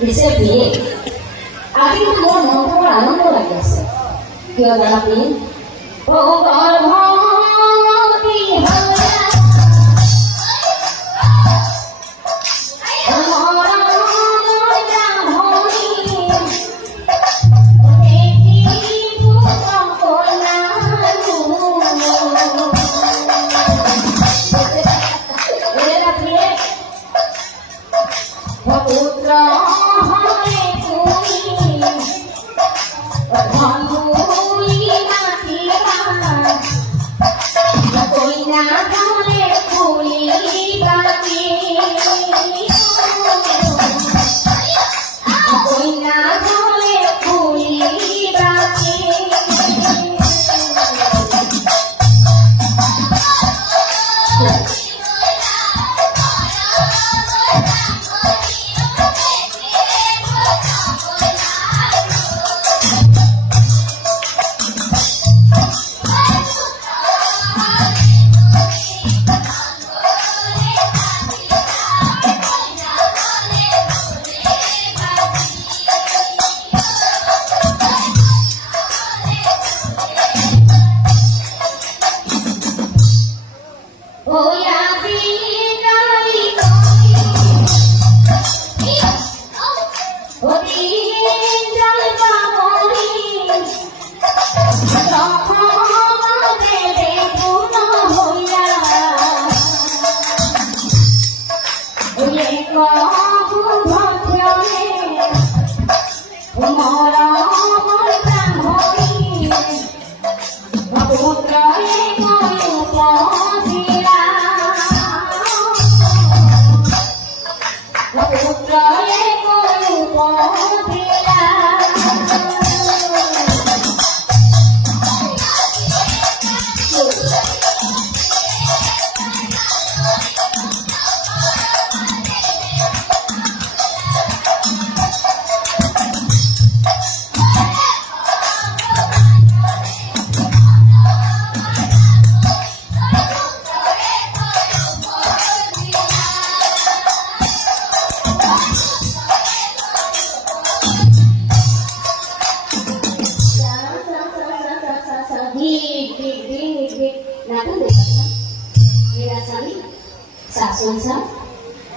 দিছে বিয়ে আজি মোৰ মনটো বৰ আনন্দ লাগি আছে কিয় জানা তুমি গৰ্ভৱতী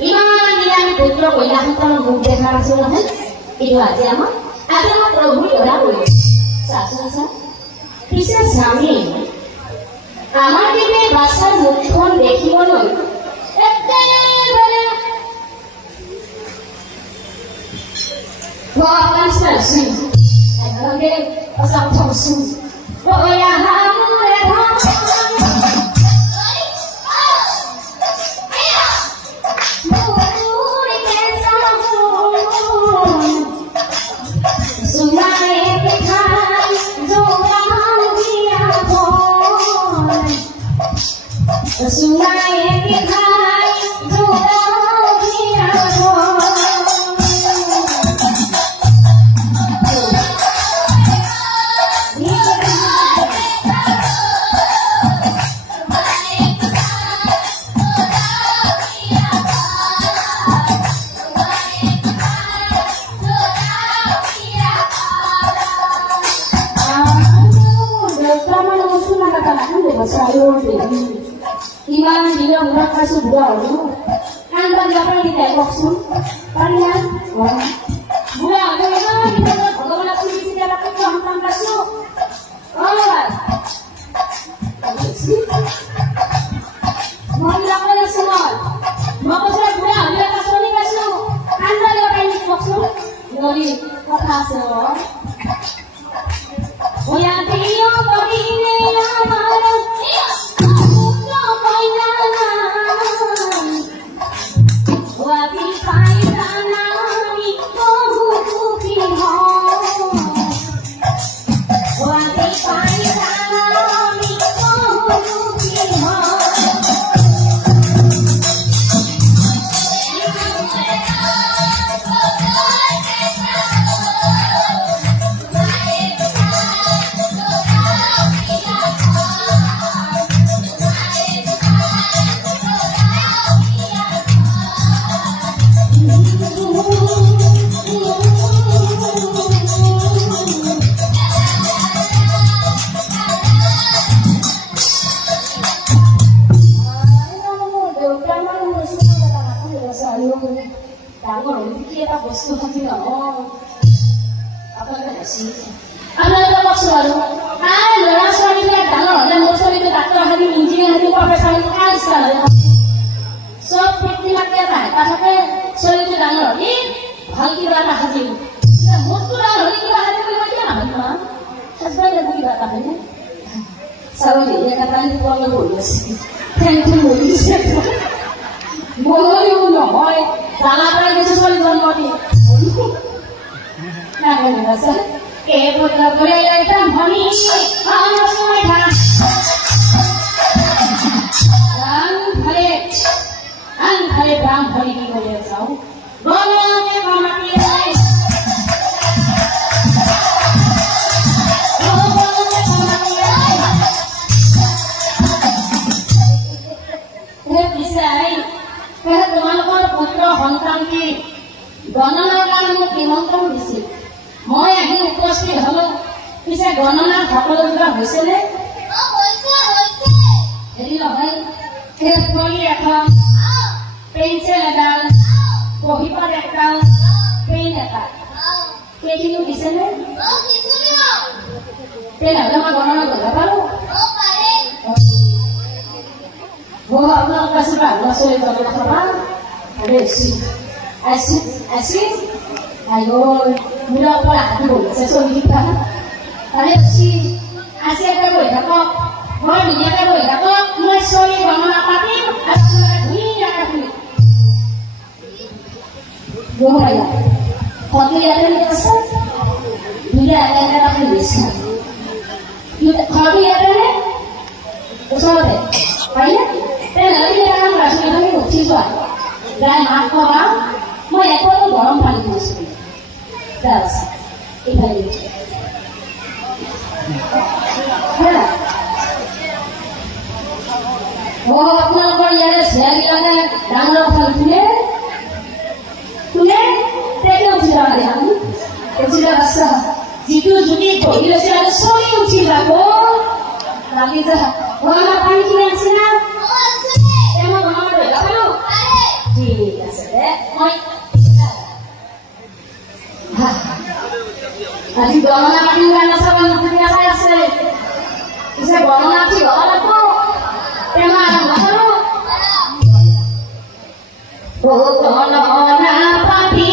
ইমান দিনে আমি পুত্ৰ কন্যাসকলৰ মুখ দেখা নাছিল নহয় কিন্তু আজি আমাৰ প্ৰভুৰ কৰা কৰি চাচোন পিছে স্বামী আমাৰ দিনে বাছৰ মুখখন দেখিবলৈ একেবাৰে ভগৱান চাচোন একেলগে সঁচা থচোন ইমান দিনৰ মূৰত খাইছো বুঢ়া হলো কাণ বান্ধি আপুনি কেতিয়া কওকচোন পাৰিলা বুঢ়া হলে ভগৱানে আপুনি কেতিয়া সন্তান পাইছো মহিলা কৈ আছো মই কৈছো বুঢ়া হলে পাচলি পাইছো কাণ বান্ধি আপুনি কওকচোন নদী কথা আছে ডাঙৰ হ'লে কি এটা বস্তু থাকি নহয় আপোনালোকে বেছি আপোনালোকে কওকচোন আৰু ল'ৰা ছোৱালীবিলাক ডাঙৰ হ'লে মোৰ ছোৱালীটো ডাক্তৰ হাৰিম ইঞ্জিনিয়াৰ হাৰিম প্ৰফেচাৰ হাৰিম কাৰ ইচ্ছা হ'লে চব পিতৃ মাতৃ এটা হেঁপাহ থাকে ছোৱালীটো ডাঙৰ হ'লে ভাল কিবা এটা সাজিম মোৰটো ডাঙৰ হ'লে কিবা সাজিম বুলি মই কিয় নাভাবিম মা সাজবাই লাগিব কিবা এটা হয়নে চাউল এটা টানি পোৱালৈ বহি আছে ফেনটো বহিছে বহিও নহয় জানা পৰা কিছু ছোৱালী জন্ম দি নাজানিব আছে এই পুত্ৰ কৰি এটা ভনী সময় থাক আন ভালে ব্ৰাম ভনী কি কৰি চাওঁ গণকে কমাতি তোমালোকৰ পুত্ৰ সন্তানটি গণনাৰ কাৰণে মোক নিমন্ত্ৰণ দিছিল মই আহি উপস্থিত হলো পিছে গণনা সকলো কিবা হৈছেনে হেৰি নহয় ফলি এখন পেঞ্চিল এডাল বহীপাত এডাল পেইন এটা সেইখিনিও দিছেনে তেনেহ'লে মই গণনা কৰিব পাৰোঁ আপোনালোক আছে বা ল'ৰা ছোৱালী যাব খাবা así ayo mula para dulu saya suruh kita tapi si así ada boleh apa mau dia ada boleh apa mau sorry bangun apa ni asal dunia apa ni boleh ya kalau dia ada ni asal dia ada apa ni bisa kalau dia ada ni usah deh baiknya dan lagi dia akan berhasil dengan bukti soal dan apa bang মই একদম গৰম পানী কৰিছোঁ এইফালে আপোনালোকৰ ইয়াৰে ছেয়াবিলাকে ডাঙৰ কথা শুনে শুনে তেনে উঠি যাব আমি উঠি যাব যিটো যদি পঢ়ি লৈছে আৰু চলি উঠি যাব লাগি যা গৰমৰ পানী কিনি আছে না মই গৰমৰ ধৰি পাৰো ঠিক আছে দে মই আজি গণনা পাতিৰ কাৰণে চাব নথকা আছে পিছে গণনা কি হ'ব লাগিব তেমা আৰম্ভ কৰোঁ গণনা পাতি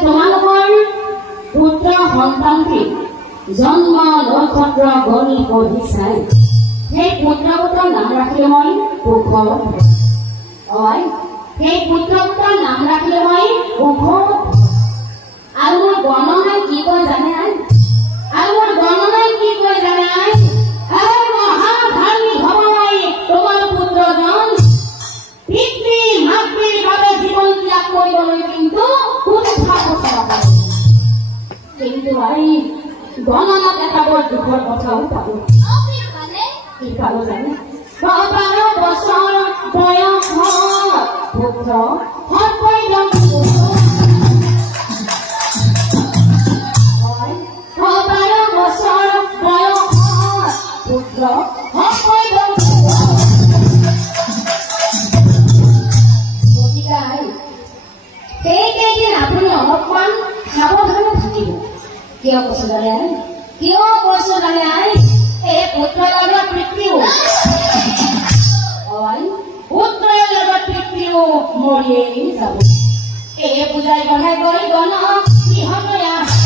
তোমালোকৰ পুত্ৰ সন্তানটি জন্ম নক্ষত্ৰ গণি পঢ়ি চাই সেই পুত্ৰপুত্ৰৰ নাম ৰাখিলে মই সুখত হয় সেই পুত্ৰপুত্ৰৰ নাম ৰাখিলে মই সুখত আৰু মোৰ গণনাই কি কয় জানে আৰু মোৰ গণনাই কি কয় জানে মহাভাৰী ভৱাই তোমাৰ পুত্ৰজন পিতৃ মাতৃৰ বাবে জীৱন ত্যাগ কৰিবলৈ কিন্তু কোনো কথা কিন্তু আই গণনাত এটা বৰ দুখৰ কথাও পালো কি পালো জানে 12 বছৰ বয়সত পুত্ৰ হৰকৈদম 12 বছৰ বয়সত পুত্ৰ হৰকৈদম সেইকেইদিন আপুনি অলপমান সাৱধানে থাকিব কিয় কৈছো জানে আই এই পুত্ৰৰ লগত পিতৃও পুত্ৰৰ লগত পিতৃও মৰিয়েই যাব এই পূজাই বঢ়াই গৈ গণ সিহঁত